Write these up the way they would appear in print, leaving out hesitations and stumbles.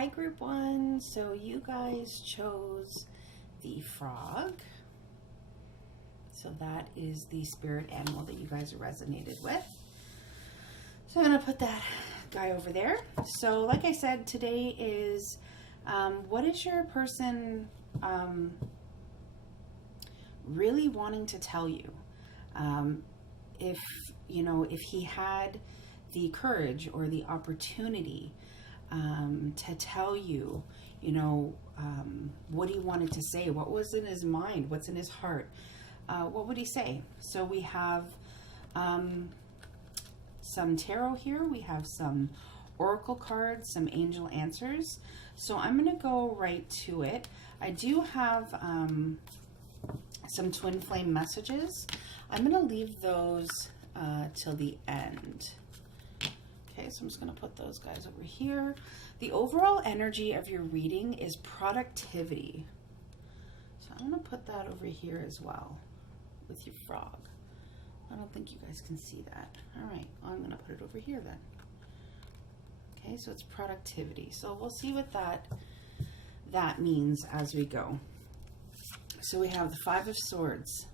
Hi, group one. So you guys chose the frog. So that is the spirit animal that you guys resonated with. So I'm going to put that guy over there. So like I said, today is what is your person really wanting to tell you? If he had the courage or the opportunity to tell you, what he wanted to say, what was in his mind, what's in his heart, what would he say? So we have some tarot here, we have some oracle cards, some angel answers. So I'm going to go right to it. I do have some twin flame messages. I'm going to leave those till the end. Okay, so I'm just going to put those guys over here. The overall energy of your reading is productivity. So I'm going to put that over here as well with your frog. I don't think you guys can see that. All right, well, I'm going to put it over here then. Okay, so it's productivity. So we'll see what that means as we go. So we have the Five of Swords,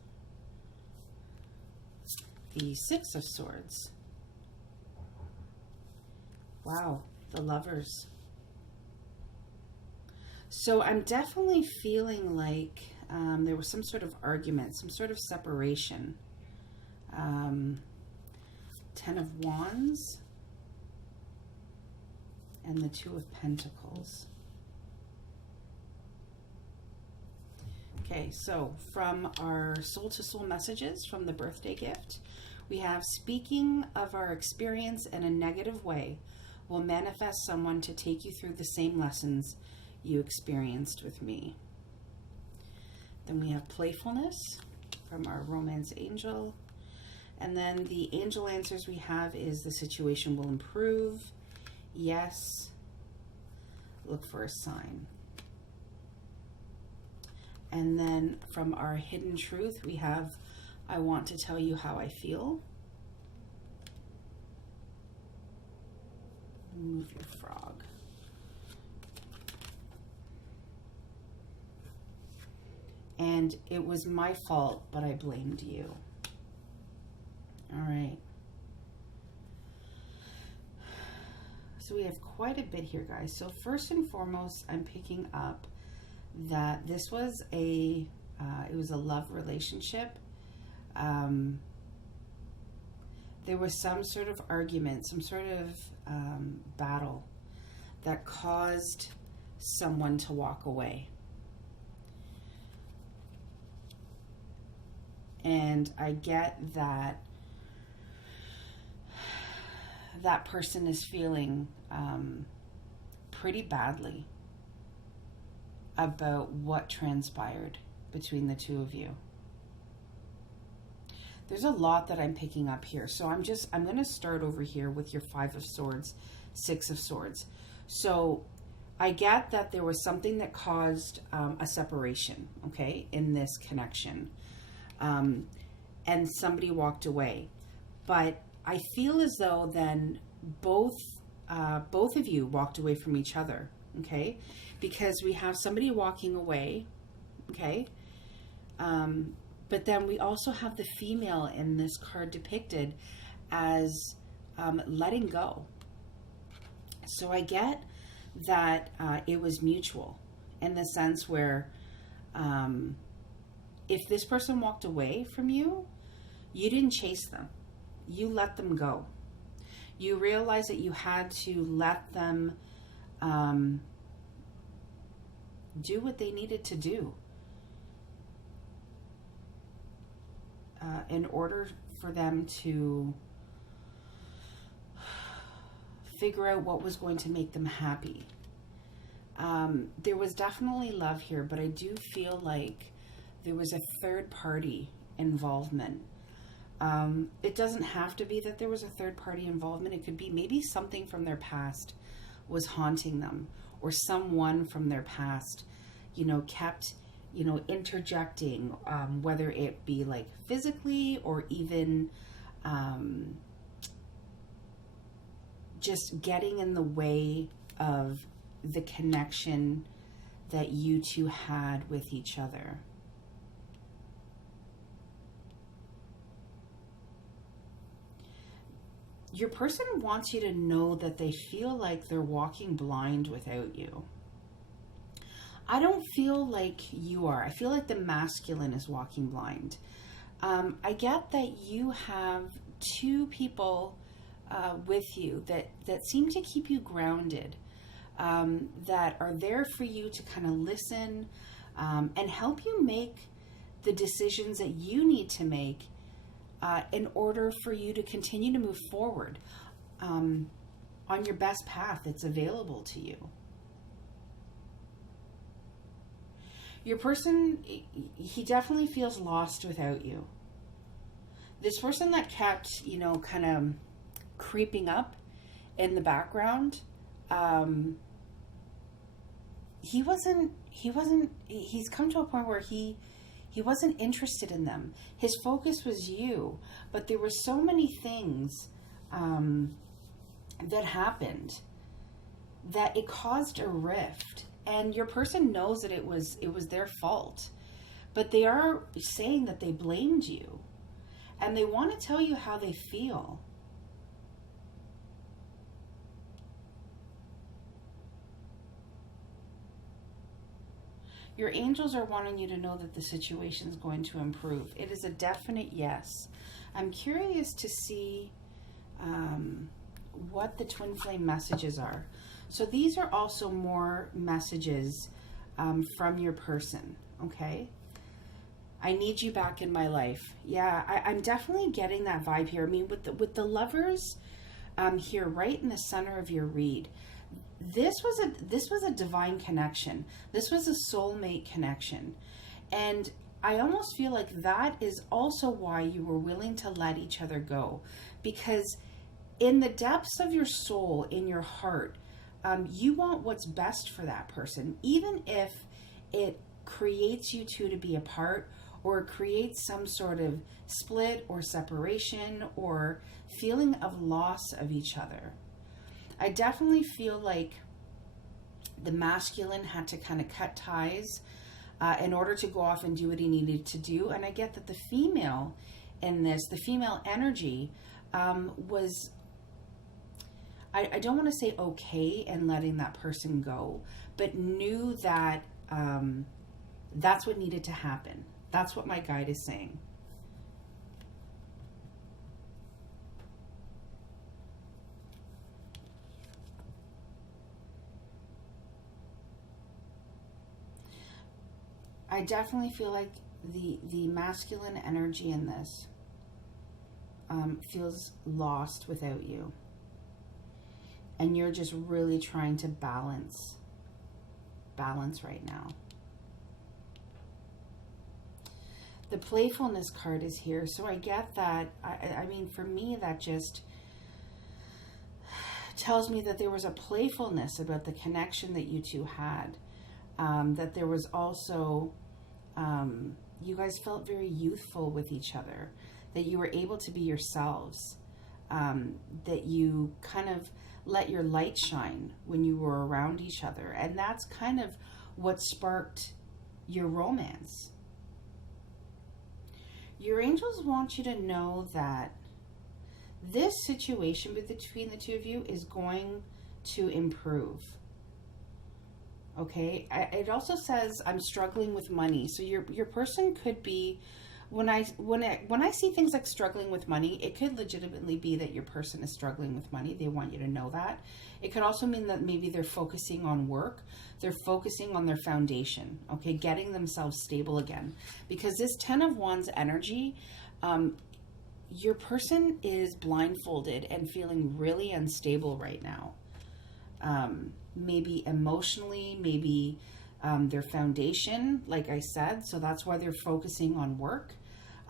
the Six of Swords. Wow, the Lovers. So I'm definitely feeling like there was some sort of argument, some sort of separation. 10 of Wands and the Two of Pentacles. Okay, so from our soul-to-soul messages from the birthday gift, we have speaking of our experience in a negative way will manifest someone to take you through the same lessons you experienced with me. Then we have playfulness from our romance angel. And then the angel answers we have is the situation will improve. Yes. Look for a sign. And then from our hidden truth, we have I want to tell you how I feel. Move your frog. And it was my fault, but I blamed you. All right. So we have quite a bit here, guys. So first and foremost, I'm picking up that this was it was a love relationship. There was some sort of argument, some sort of battle that caused someone to walk away. And I get that that person is feeling pretty badly about what transpired between the two of you. There's a lot that I'm picking up here. So I'm going to start over here with your Five of Swords, Six of Swords. So I get that there was something that caused a separation, okay, in this connection. And somebody walked away. But I feel as though then both of you walked away from each other, okay? Because we have somebody walking away, okay? But then we also have the female in this card depicted as letting go. So I get that it was mutual in the sense where if this person walked away from you, you didn't chase them. You let them go. You realized that you had to let them do what they needed to do in order for them to figure out what was going to make them happy. There was definitely love here, but I do feel like there was a third party involvement. It doesn't have to be that there was a third party involvement. It could be maybe something from their past was haunting them, or someone from their past, kept, interjecting, whether it be like physically or even just getting in the way of the connection that you two had with each other. Your person wants you to know that they feel like they're walking blind without you. I don't feel like you are. I feel like the masculine is walking blind. I get that you have two people with you that seem to keep you grounded, that are there for you to kind of listen and help you make the decisions that you need to make in order for you to continue to move forward on your best path that's available to you. Your person, he definitely feels lost without you. This person that kept, kind of creeping up in the background, he's come to a point where he wasn't interested in them. His focus was you, but there were so many things that happened that it caused a rift. And your person knows that it was their fault, but they are saying that they blamed you, and they want to tell you how they feel. Your angels are wanting you to know that the situation is going to improve. It is a definite yes. I'm curious to see what the twin flame messages are. So these are also more messages from your person, okay? I need you back in my life. Yeah, I'm definitely getting that vibe here. I mean, with the lovers here right in the center of your read, this was a divine connection. This was a soulmate connection. And I almost feel like that is also why you were willing to let each other go. Because in the depths of your soul, in your heart, you want what's best for that person, even if it creates you two to be apart, or creates some sort of split or separation or feeling of loss of each other. I definitely feel like the masculine had to kind of cut ties in order to go off and do what he needed to do. And I get that the female in this, the female energy, was, I don't want to say okay in letting that person go, but knew that that's what needed to happen. That's what my guide is saying. I definitely feel like the masculine energy in this feels lost without you. And you're just really trying to balance right now. The playfulness card is here. So I get that. I mean, for me, that just tells me that there was a playfulness about the connection that you two had. That there was also, you guys felt very youthful with each other. That you were able to be yourselves. That you kind of let your light shine when you were around each other. And that's kind of what sparked your romance. Your angels want you to know that this situation between the two of you is going to improve. Okay? It also says, I'm struggling with money. So your person could be, when I see things like struggling with money, it could legitimately be that your person is struggling with money. They want you to know that. It could also mean that maybe they're focusing on work. They're focusing on their foundation, okay, getting themselves stable again. Because this 10 of Wands energy, your person is blindfolded and feeling really unstable right now. Maybe emotionally, maybe their foundation, like I said. So that's why they're focusing on work.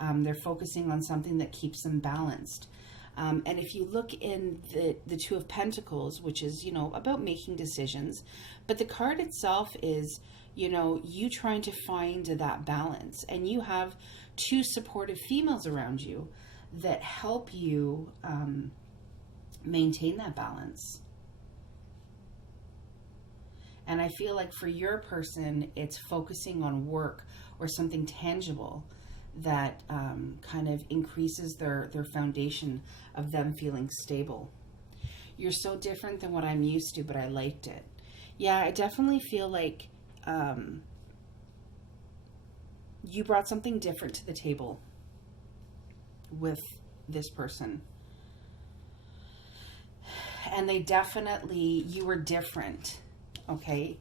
They're focusing on something that keeps them balanced. And if you look in the Two of Pentacles, which is, about making decisions, but the card itself is, you trying to find that balance. And you have two supportive females around you that help you maintain that balance. And I feel like for your person, it's focusing on work or something tangible that kind of increases their foundation of them feeling stable. You're so different than what I'm used to, but I liked it. Yeah, I definitely feel like you brought something different to the table with this person. And they definitely, you were different, okay?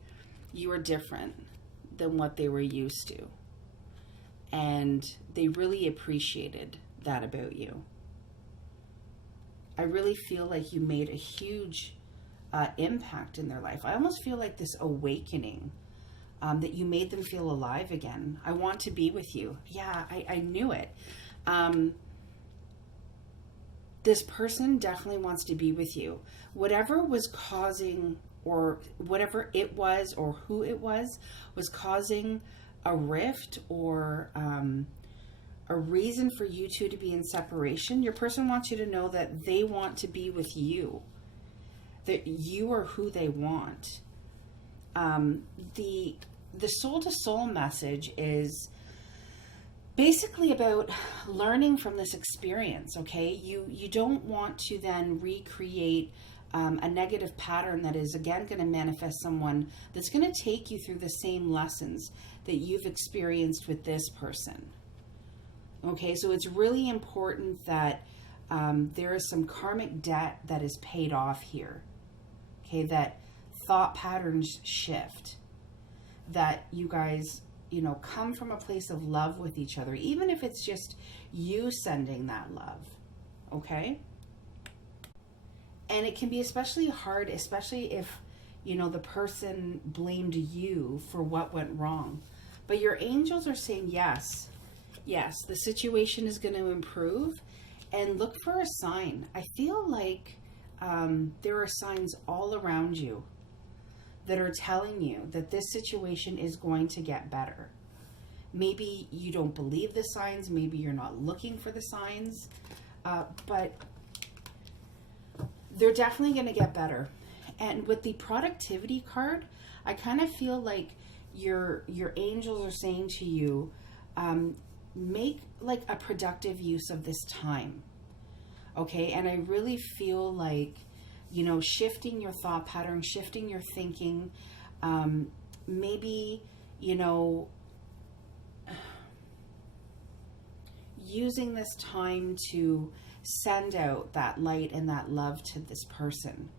You were different than what they were used to. And they really appreciated that about you. I really feel like you made a huge impact in their life. I almost feel like this awakening, that you made them feel alive again. I want to be with you. Yeah, I knew it. This person definitely wants to be with you. Whatever was causing, or whatever it was, or who it was causing a rift or a reason for you two to be in separation. Your person wants you to know that they want to be with you, that you are who they want. The soul to soul message is basically about learning from this experience. Okay, you don't want to then recreate a negative pattern that is again going to manifest someone that's going to take you through the same lessons that you've experienced with this person. Okay, so it's really important that there is some karmic debt that is paid off here. Okay, that thought patterns shift, that you guys, come from a place of love with each other, even if it's just you sending that love. Okay? And it can be especially hard, especially if, the person blamed you for what went wrong. But your angels are saying, yes, the situation is going to improve, and look for a sign. I feel like there are signs all around you that are telling you that this situation is going to get better. Maybe you don't believe the signs, maybe you're not looking for the signs, but they're definitely going to get better. And with the productivity card, I kind of feel like your angels are saying to you, make like a productive use of this time. Okay, and I really feel like, shifting your thought pattern, shifting your thinking, maybe, using this time to send out that light and that love to this person,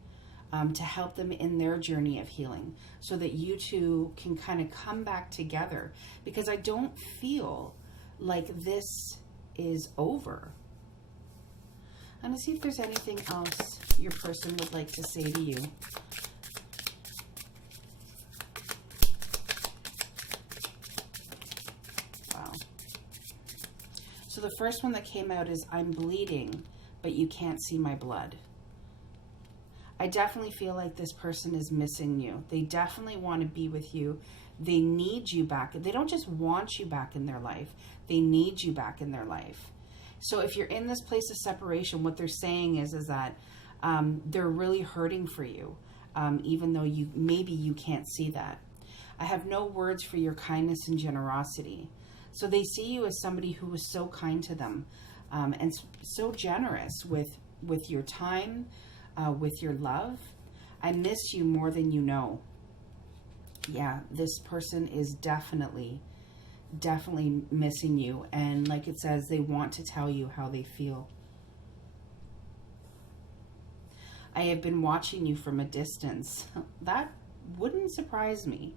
to help them in their journey of healing, so that you two can kind of come back together, because I don't feel like this is over. I'm going to see if there's anything else your person would like to say to you. Wow. So the first one that came out is, I'm bleeding, but you can't see my blood. I definitely feel like this person is missing you. They definitely want to be with you. They need you back. They don't just want you back in their life. They need you back in their life. So if you're in this place of separation, what they're saying is that they're really hurting for you, even though maybe you can't see that. I have no words for your kindness and generosity. So they see you as somebody who was so kind to them, and so generous with your time, with your love. I miss you more than you know. Yeah, this person is definitely missing you, and like it says, they want to tell you how they feel. I have been watching you from a distance. That wouldn't surprise me.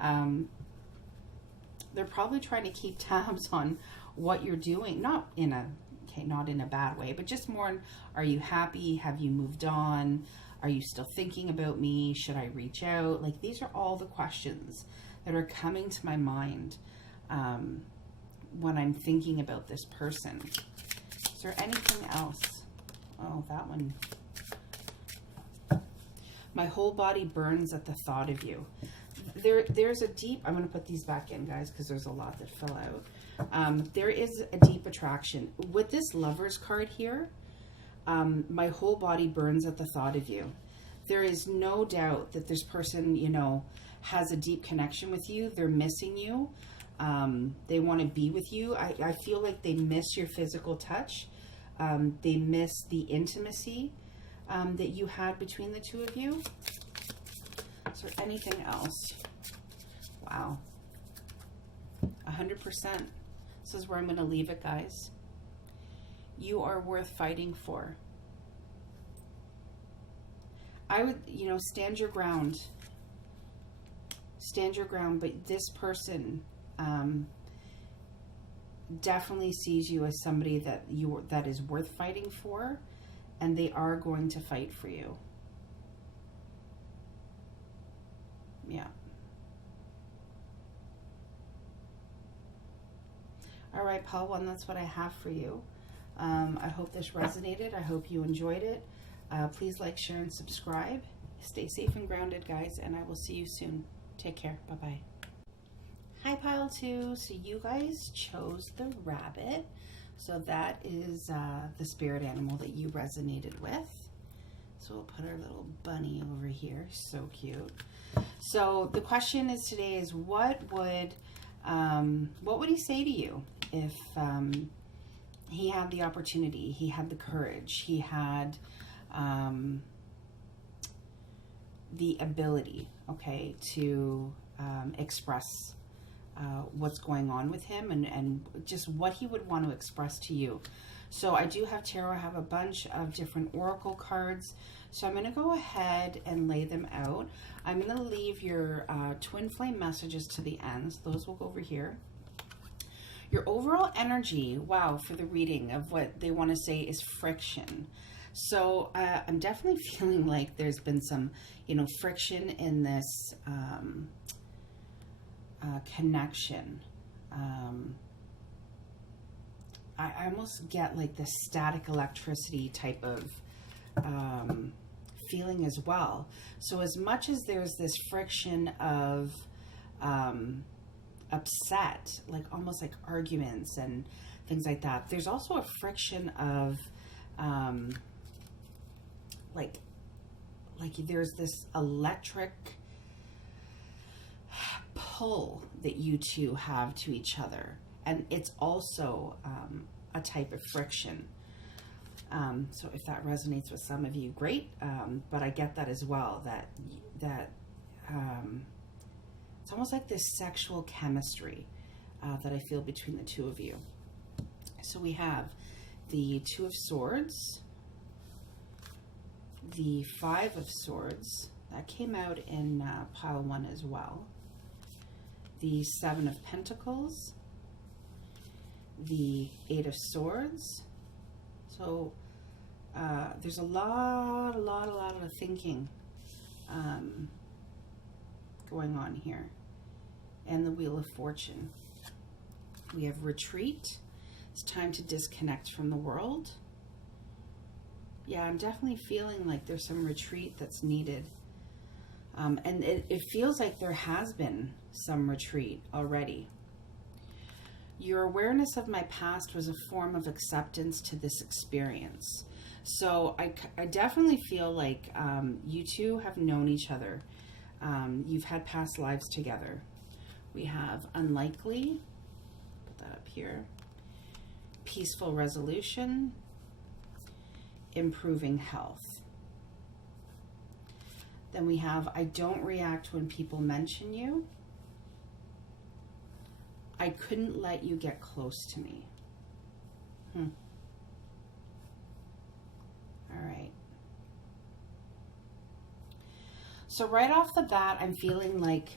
They're probably trying to keep tabs on what you're doing, not in a bad way, but just more, are you happy? Have you moved on? Are you still thinking about me? Should I reach out? Like, these are all the questions that are coming to my mind when I'm thinking about this person. Is there anything else? Oh, that one. My whole body burns at the thought of you. There's a deep, I'm going to put these back in, guys, because there's a lot that fell out. There is a deep attraction. With this Lover's card here, my whole body burns at the thought of you. There is no doubt that this person, you know, has a deep connection with you. They're missing you. They want to be with you. I feel like they miss your physical touch. They miss the intimacy that you had between the two of you. Is there anything else? Wow. 100%. This is where I'm going to leave it, guys. You are worth fighting for. I would, you know, stand your ground. Stand your ground, but this person definitely sees you as somebody that is worth fighting for, and they are going to fight for you. Yeah. All right, Pile 1, that's what I have for you. I hope this resonated. I hope you enjoyed it. Please like, share, and subscribe. Stay safe and grounded, guys, and I will see you soon. Take care. Bye-bye. Hi, Pile 2. So you guys chose the rabbit. So that is the spirit animal that you resonated with. So we'll put our little bunny over here. So cute. So the question is today is what would he say to you if he had the opportunity, he had the courage, he had the ability, okay, to express what's going on with him and just what he would want to express to you. So I do have tarot. I have a bunch of different oracle cards. So I'm going to go ahead and lay them out. I'm going to leave your twin flame messages to the ends. Those will go over here. Your overall energy, wow, for the reading of what they want to say is friction. So I'm definitely feeling like there's been some, you know, friction in this connection. I almost get like the static electricity type of feeling as well. So as much as there's this friction of upset, like almost like arguments and things like that, there's also a friction of like there's this electric pull that you two have to each other, and it's also a type of friction. So if that resonates with some of you, great. But I get that as well, that it's almost like this sexual chemistry that I feel between the two of you. So we have the Two of Swords, the Five of Swords, that came out in pile 1 as well, the Seven of Pentacles, the Eight of Swords. So there's a lot of thinking going on here. And the Wheel of Fortune. We have Retreat. It's time to disconnect from the world. Yeah, I'm definitely feeling like there's some retreat that's needed. And it feels like there has been some retreat already. Your awareness of my past was a form of acceptance to this experience. So I definitely feel like you two have known each other. You've had past lives together. We have Unlikely, put that up here, Peaceful Resolution, Improving Health. Then we have I don't react when people mention you. I couldn't let you get close to me. All right. So right off the bat, I'm feeling like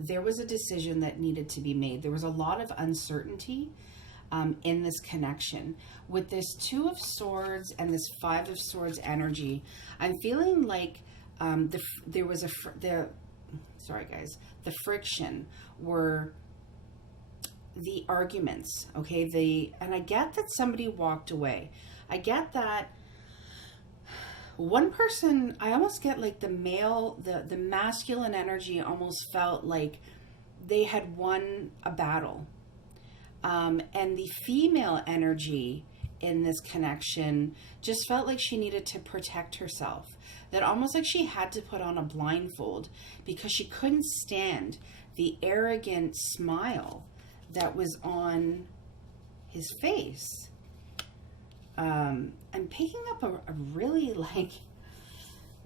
there was a decision that needed to be made. There was a lot of uncertainty in this connection. With this Two of Swords and this Five of Swords energy, I'm feeling like there was the friction were the arguments, okay? And I get that somebody walked away. I get that one person, I almost get like the masculine energy almost felt like they had won a battle. And the female energy in this connection just felt like she needed to protect herself. that almost like she had to put on a blindfold because she couldn't stand the arrogant smile that was on his face. I'm picking up a really like,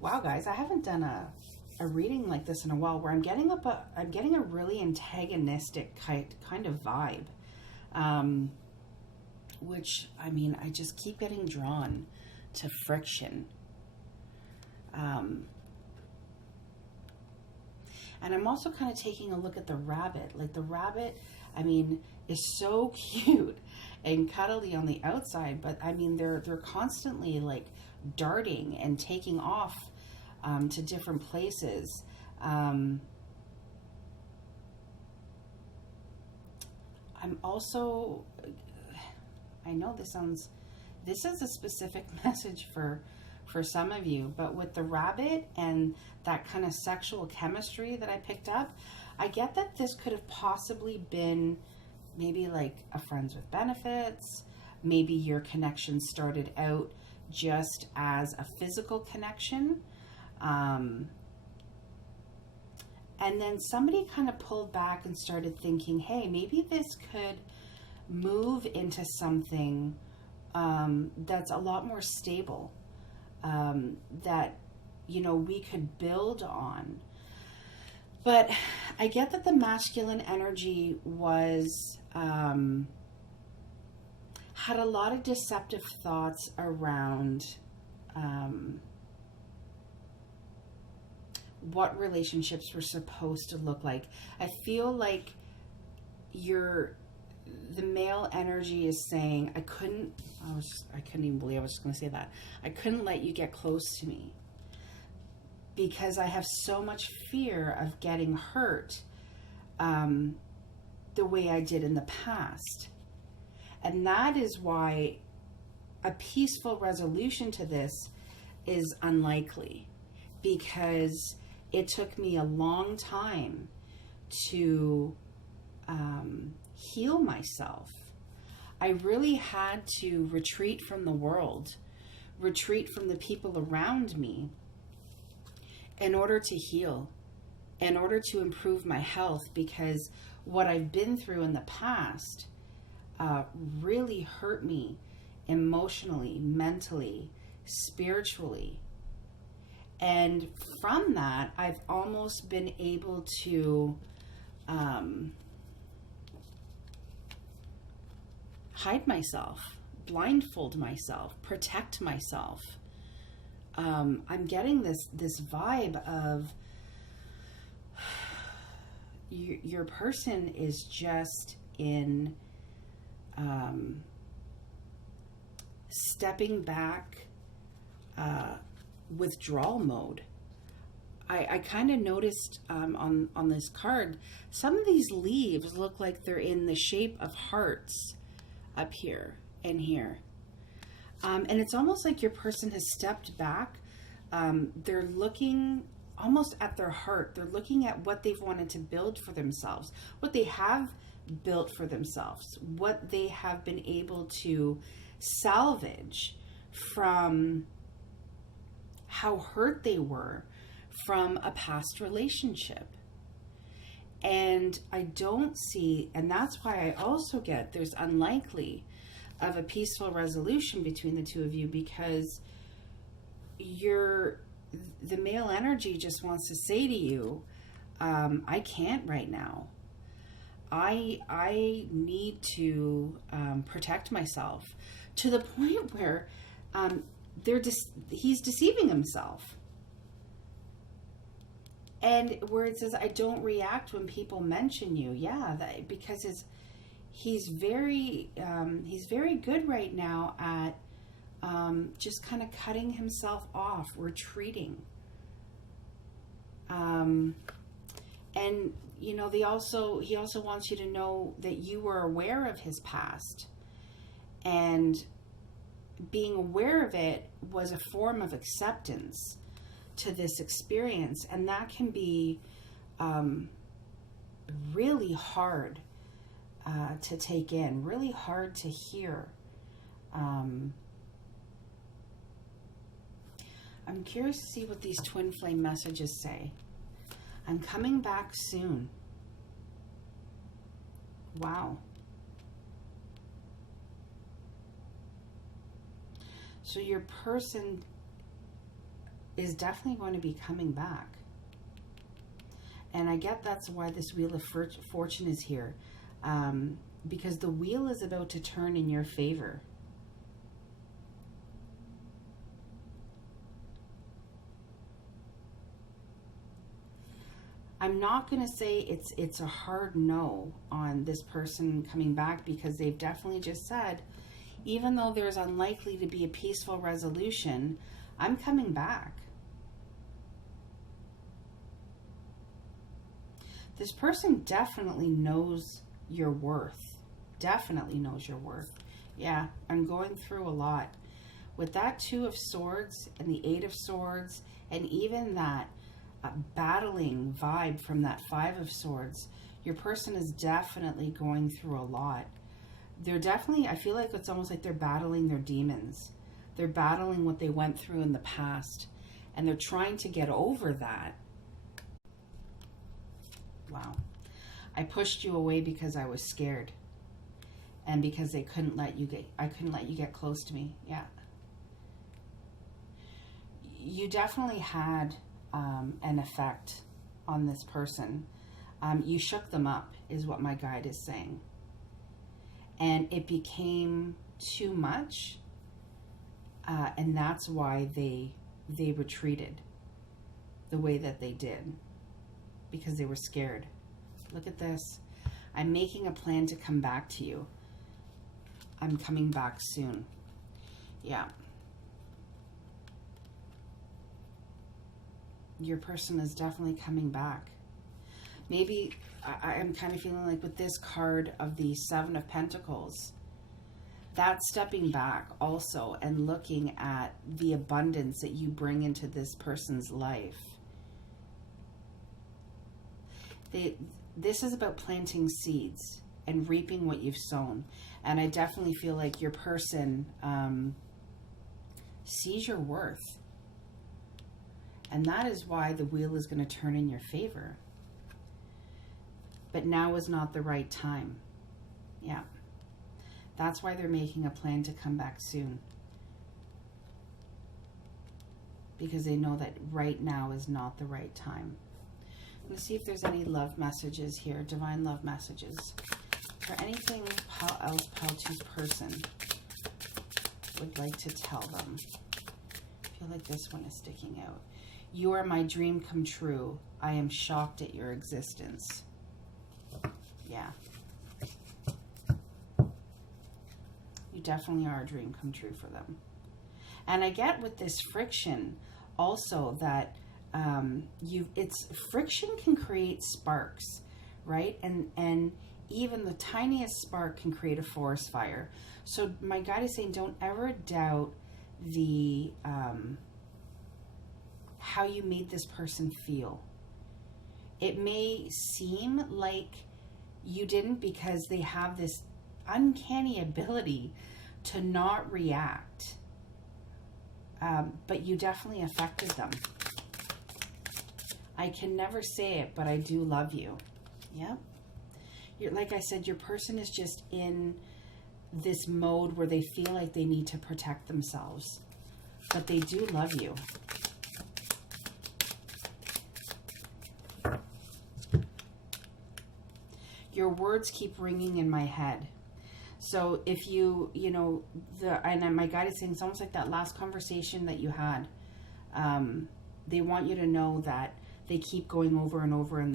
wow guys, I haven't done a reading like this in a while, where I'm getting a really antagonistic kind of vibe, which, I mean, I just keep getting drawn to friction. And I'm also kind of taking a look at the rabbit. Like the rabbit, I mean, is so cute and cuddly on the outside, but I mean, they're constantly like darting and taking off to different places. I'm also, I know this is a specific message for some of you, but with the rabbit and that kind of sexual chemistry that I picked up, I get that this could have possibly been maybe like a friends with benefits. Maybe your connection started out just as a physical connection. And then somebody kind of pulled back and started thinking, hey, maybe this could move into something that's a lot more stable, that, you know, we could build on. But I get that the masculine energy was, had a lot of deceptive thoughts around what relationships were supposed to look like. I feel like the male energy is saying, I couldn't even believe I was just going to say that. I couldn't let you get close to me because I have so much fear of getting hurt the way I did in the past. And that is why a peaceful resolution to this is unlikely, because it took me a long time to heal myself. I really had to retreat from the world, retreat from the people around me in order to heal, in order to improve my health, because what I've been through in the past really hurt me emotionally, mentally, spiritually. And from that, I've almost been able to hide myself, blindfold myself, protect myself. I'm getting this vibe of your person is just in stepping back, withdrawal mode. I kind of noticed on this card, some of these leaves look like they're in the shape of hearts up here and here. And it's almost like your person has stepped back. They're looking almost at their heart. They're looking at what they've wanted to build for themselves, what they have built for themselves, what they have been able to salvage from how hurt they were from a past relationship. And I don't see, and that's why I also get there's unlikely of a peaceful resolution between the two of you, because the male energy just wants to say to you, I can't right now. I need to protect myself, to the point where he's deceiving himself. And where it says, I don't react when people mention you. Yeah, because he's very good right now at just kind of cutting himself off, retreating. And you know, he also wants you to know that you were aware of his past, and being aware of it was a form of acceptance to this experience. And that can be really hard to take in, really hard to hear. I'm curious to see what these twin flame messages say. I'm coming back soon. Wow. So your person is definitely going to be coming back. And I get that's why this Wheel of Fortune is here. Because the wheel is about to turn in your favor. I'm not going to say it's a hard no on this person coming back, because they've definitely just said, even though there's unlikely to be a peaceful resolution, I'm coming back. This person definitely knows your worth. Definitely knows your worth. Yeah, I'm going through a lot. With that Two of Swords and the Eight of Swords, and even that battling vibe from that Five of Swords, your person is definitely going through a lot. They're definitely, I feel like it's almost like they're battling their demons. They're battling what they went through in the past, and they're trying to get over that. Wow. I pushed you away because I was scared, and because I couldn't let you get close to me. Yeah. You definitely had an effect on this person. You shook them up, is what my guide is saying. And it became too much, and that's why they retreated the way that they did, because they were scared. Look at this. I'm making a plan to come back to you. I'm coming back soon. Yeah. Your person is definitely coming back. Maybe I'm kind of feeling like with this card of the Seven of Pentacles, that's stepping back also and looking at the abundance that you bring into this person's life. This is about planting seeds and reaping what you've sown. And I definitely feel like your person sees your worth. And that is why the wheel is going to turn in your favor. But now is not the right time. Yeah. That's why they're making a plan to come back soon. Because they know that right now is not the right time. I'm going to see if there's any love messages here. Divine love messages. For anything else Paltu's person would like to tell them. I feel like this one is sticking out. You are my dream come true. I am shocked at your existence. Yeah. You definitely are a dream come true for them. And I get with this friction also that friction can create sparks, right? And even the tiniest spark can create a forest fire. So my guide is saying, don't ever doubt the how you made this person feel. It may seem like you didn't, because they have this uncanny ability to not react, but you definitely affected them. I can never say it, but I do love you. Yep. Like I said, your person is just in this mode where they feel like they need to protect themselves, but they do love you. Your words keep ringing in my head. So if and my guide is saying, it's almost like that last conversation that you had. They want you to know that they keep going over and over in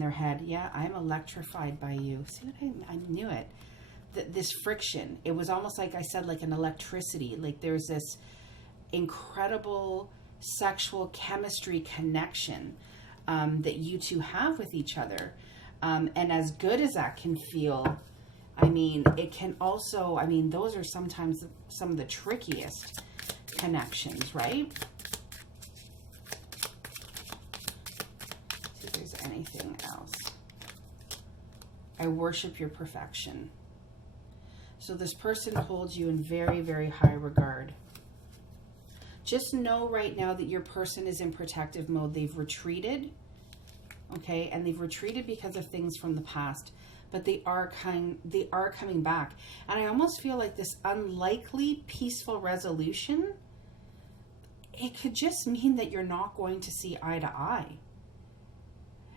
their head. Yeah, I'm electrified by you. See what I knew it. This friction. It was almost like I said, like an electricity. Like there's this incredible sexual chemistry connection that you two have with each other. And as good as that can feel, I mean, it can also, I mean, those are sometimes some of the trickiest connections, right? See if there's anything else. I worship your perfection. So this person holds you in very, very high regard. just know right now that your person is in protective mode. They've retreated, okay? And they've retreated because of things from the past, but they are coming back. And I almost feel like this unlikely peaceful resolution, it could just mean that you're not going to see eye to eye.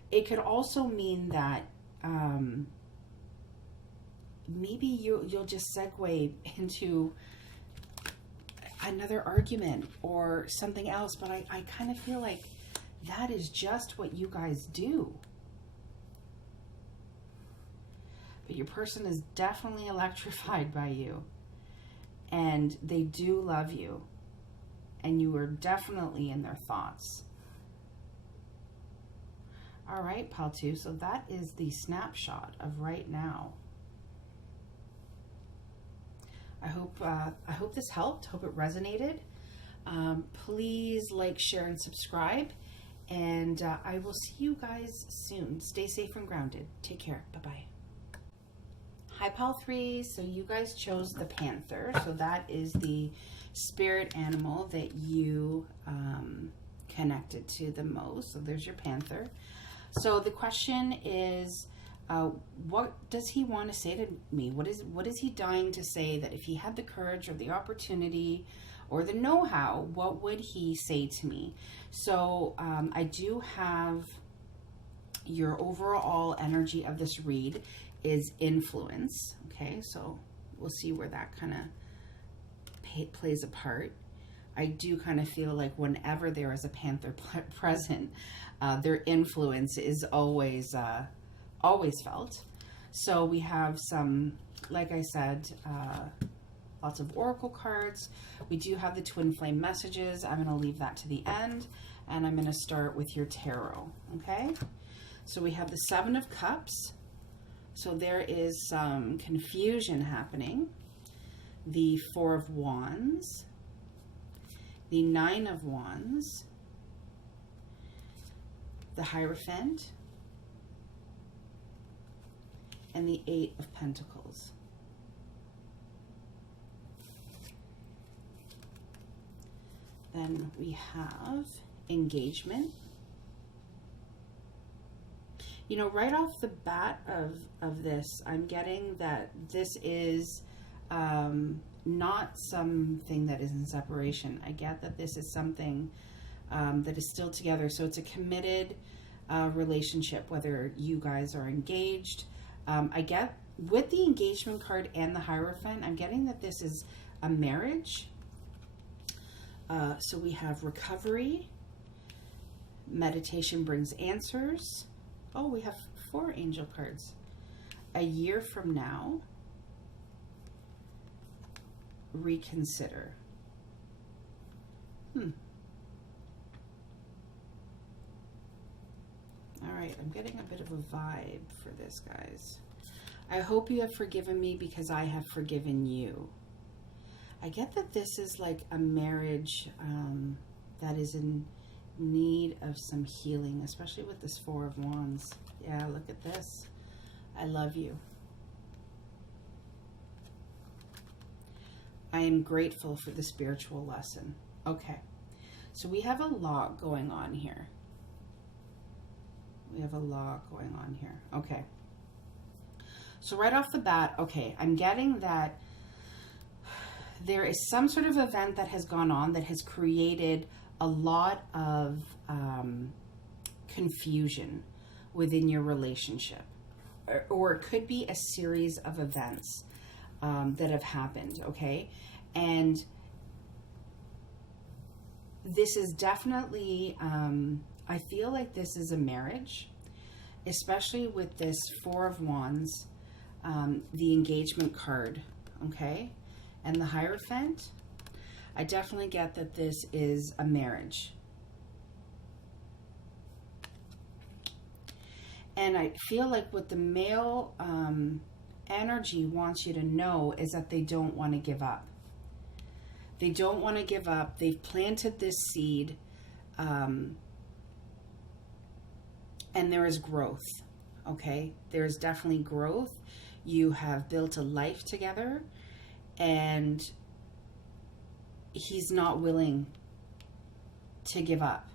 It could also mean that maybe you'll just segue into another argument or something else, but I kind of feel like that is just what you guys do. But your person is definitely electrified by you, and they do love you, and you are definitely in their thoughts. All right, Pal 2, so that is the snapshot of right now. I hope this helped. Hope it resonated. Please like, share, and subscribe. And I will see you guys soon. Stay safe and grounded. Take care. Bye-bye. Hi, Pal 3. So you guys chose the panther. So that is the spirit animal that you connected to the most. So there's your panther. So the question is, what does he want to say to me? What is he dying to say, that if he had the courage or the opportunity or the know-how, what would he say to me? So I do have your overall energy of this read is influence. Okay, so we'll see where that kind of plays a part. I do kind of feel like whenever there is a panther present, their influence is always felt. So we have some, like I said, lots of oracle cards. We do have the twin flame messages. I'm going to leave that to the end, and I'm going to start with your tarot. Okay, so we have the 7 of Cups. So there is some confusion happening. The 4 of Wands, the 9 of Wands, the Hierophant, and the 8 of Pentacles. Then we have engagement. You know, right off the bat of this, I'm getting that this is not something that is in separation. I get that this is something that is still together. So it's a committed relationship, whether you guys are engaged. I get with the engagement card and the Hierophant, I'm getting that this is a marriage. So we have recovery. Meditation brings answers. Oh, we have 4 angel cards. A year from now. Reconsider. All right, I'm getting a bit of a vibe for this, guys. I hope you have forgiven me because I have forgiven you. I get that this is like a marriage that is in need of some healing, especially with this 4 of Wands. Yeah, look at this. I love you. I am grateful for the spiritual lesson. Okay, so we have a lot going on here. We have a lot going on here. Okay. So right off the bat, okay, I'm getting that there is some sort of event that has gone on that has created a lot of confusion within your relationship. Or it could be a series of events that have happened, okay? And this is definitely, I feel like this is a marriage, especially with this 4 of Wands, the engagement card, okay? And the Hierophant. I definitely get that this is a marriage. And I feel like what the male energy wants you to know is that they don't want to give up. They don't want to give up. They've planted this seed, and there is growth, okay? There's definitely growth. You have built a life together, and he's not willing to give up.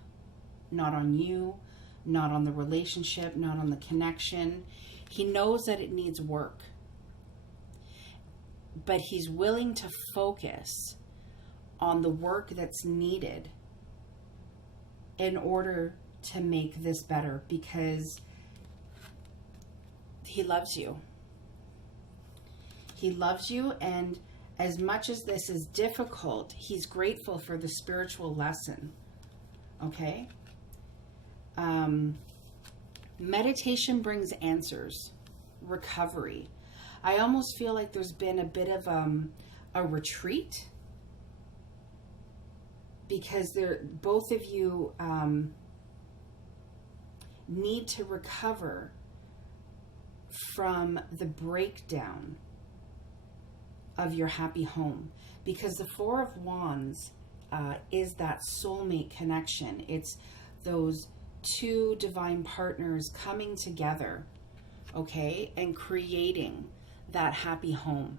Not on you, not on the relationship, not on the connection. He knows that it needs work. But he's willing to focus on the work that's needed in order to make this better, because he loves you. He loves you, and as much as this is difficult, he's grateful for the spiritual lesson. Okay? Meditation brings answers, recovery. I almost feel like there's been a bit of a retreat, because both of you need to recover from the breakdown of your happy home, because the Four of Wands is that soulmate connection. It's those two divine partners coming together, okay, and creating that happy home.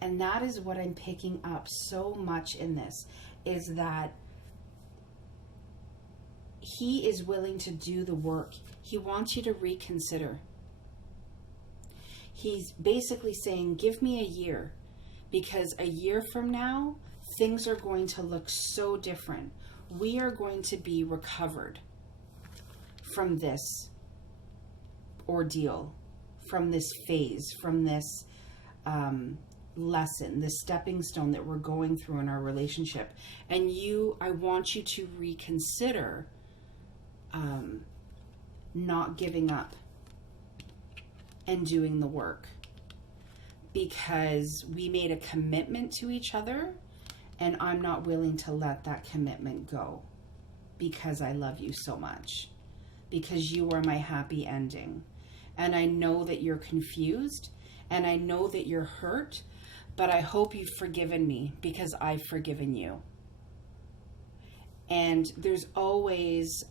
And that is what I'm picking up so much in this, is that he is willing to do the work. He wants you to reconsider. He's basically saying, give me a year, because a year from now, things are going to look so different. We are going to be recovered from this ordeal, from this phase, from this lesson, this stepping stone that we're going through in our relationship. And I want you to reconsider not giving up and doing the work, because we made a commitment to each other, and I'm not willing to let that commitment go, because I love you so much, because you are my happy ending. And I know that you're confused, and I know that you're hurt, but I hope you've forgiven me, because I've forgiven you. And there's always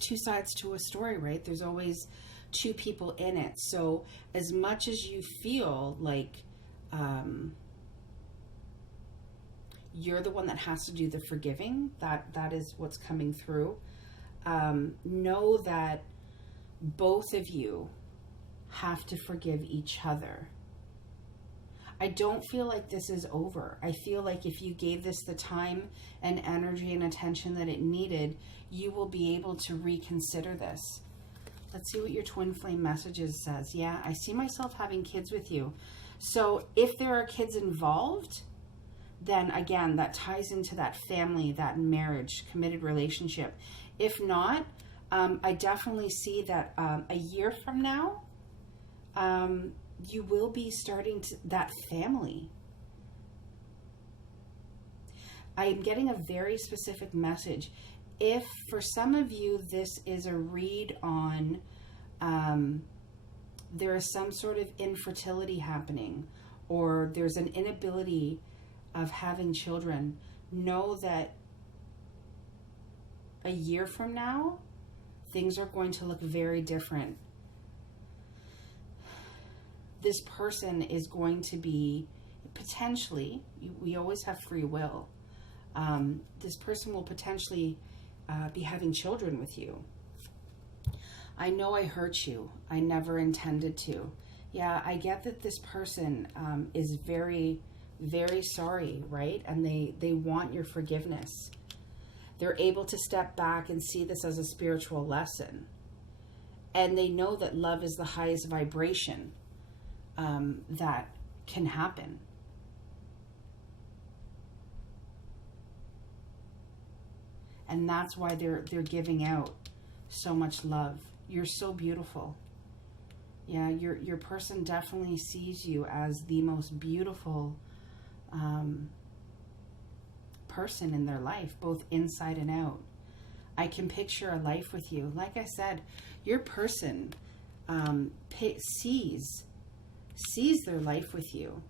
two sides to a story, right? There's always two people in it. So as much as you feel like you're the one that has to do the forgiving, that is what's coming through, know that both of you have to forgive each other. I don't feel like this is over. I feel like if you gave this the time and energy and attention that it needed, you will be able to reconsider this. Let's see what your twin flame messages says. Yeah, I see myself having kids with you. So if there are kids involved, then again, that ties into that family, that marriage, committed relationship. If not, I definitely see that a year from now, you will be starting that family. I am getting a very specific message. If for some of you this is a read on there is some sort of infertility happening, or there's an inability of having children, know that a year from now, things are going to look very different. This person is going to be potentially, we always have free will, this person will potentially be having children with you. I know I hurt you. I never intended to. Yeah, I get that this person is very, very sorry, right? And they want your forgiveness. They're able to step back and see this as a spiritual lesson. And they know that love is the highest vibration that can happen. And that's why they're giving out so much love. You're so beautiful. Yeah, your person definitely sees you as the most beautiful person in their life, both inside and out. I can picture a life with you. Like I said, your person sees their life with you,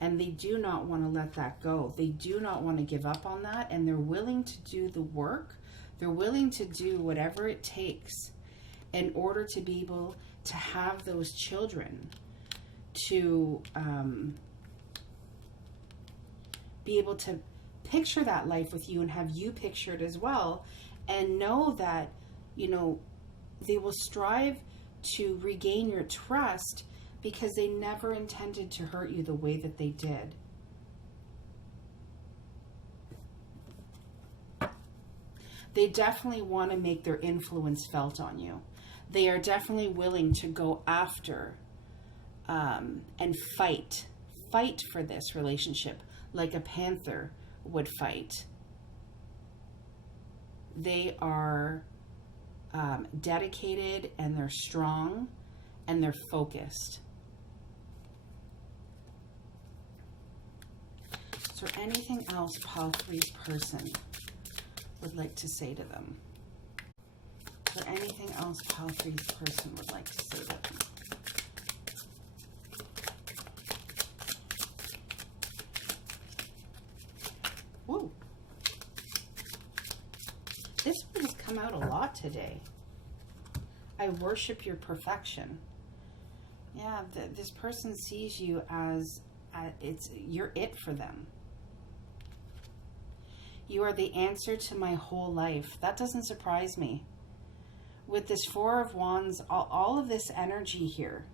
and they do not want to let that go. They do not want to give up on that, and they're willing to do the work. They're willing to do whatever it takes in order to be able to have those children, to be able to picture that life with you and have you picture it as well, and know that, you know, they will strive to regain your trust because they never intended to hurt you the way that they did. They definitely want to make their influence felt on you. They are definitely willing to go after and fight for this relationship like a panther would fight. They are dedicated, and they're strong, and they're focused. Is there anything else Pile 3's person would like to say to them? Is there anything else Pile 3's person would like to say to them? Whoa. This one has come out a lot today. I worship your perfection. Yeah, this person sees you as you're it for them. You are the answer to my whole life. That doesn't surprise me. With this Four of Wands, all of this energy here,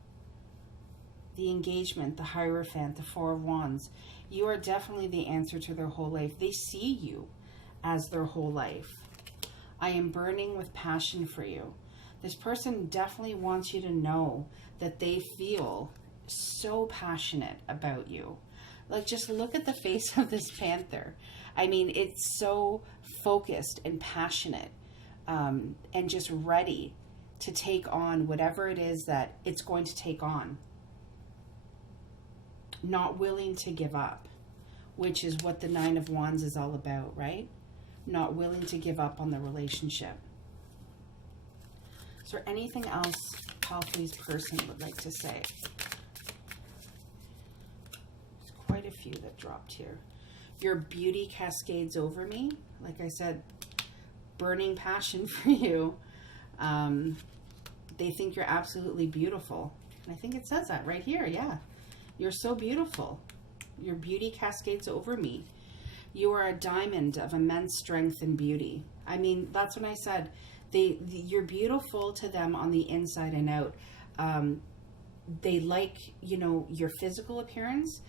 the engagement, the Hierophant, the Four of Wands, you are definitely the answer to their whole life. They see you as their whole life. I am burning with passion for you. This person definitely wants you to know that they feel so passionate about you. Like, just look at the face of this panther. I mean, it's so focused and passionate, and just ready to take on whatever it is that it's going to take on. Not willing to give up, which is what the Nine of Wands is all about, right? Not willing to give up on the relationship. Is there anything else Pile 3's person would like to say? There's quite a few that dropped here. Your beauty cascades over me. Like I said, burning passion for you. They think you're absolutely beautiful. And I think it says that right here. Yeah. You're so beautiful. Your beauty cascades over me. You are a diamond of immense strength and beauty. I mean, that's what I said. You're beautiful to them on the inside and out. They like, you know, your physical appearance.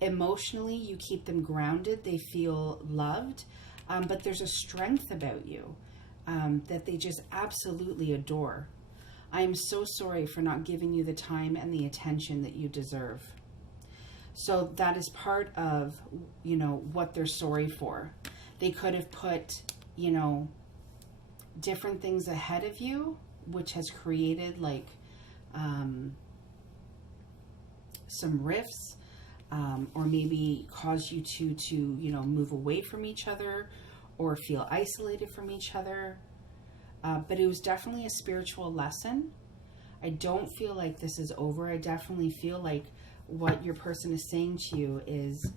Emotionally, you keep them grounded. They feel loved. But there's a strength about you that they just absolutely adore. I am so sorry for not giving you the time and the attention that you deserve. So that is part of, you know, what they're sorry for. They could have put, you know, different things ahead of you, which has created like some rifts, or maybe caused you to, you know, move away from each other or feel isolated from each other. But it was definitely a spiritual lesson. I don't feel like this is over. I definitely feel like what your person is saying to you is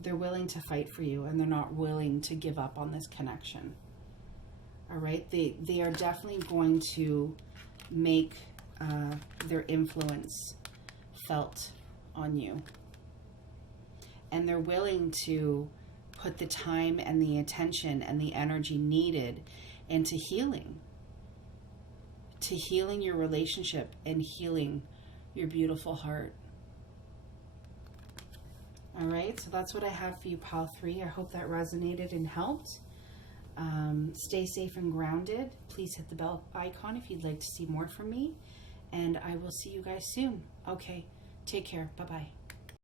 they're willing to fight for you, and they're not willing to give up on this connection. All right? They are definitely going to make their influence felt on you. And they're willing to put the time and the attention and the energy needed into healing your relationship and healing your beautiful heart. All right, so that's what I have for you, Pile 3. I hope that resonated and helped. Stay safe and grounded. Please hit the bell icon if you'd like to see more from me. And I will see you guys soon. Okay, take care. Bye-bye.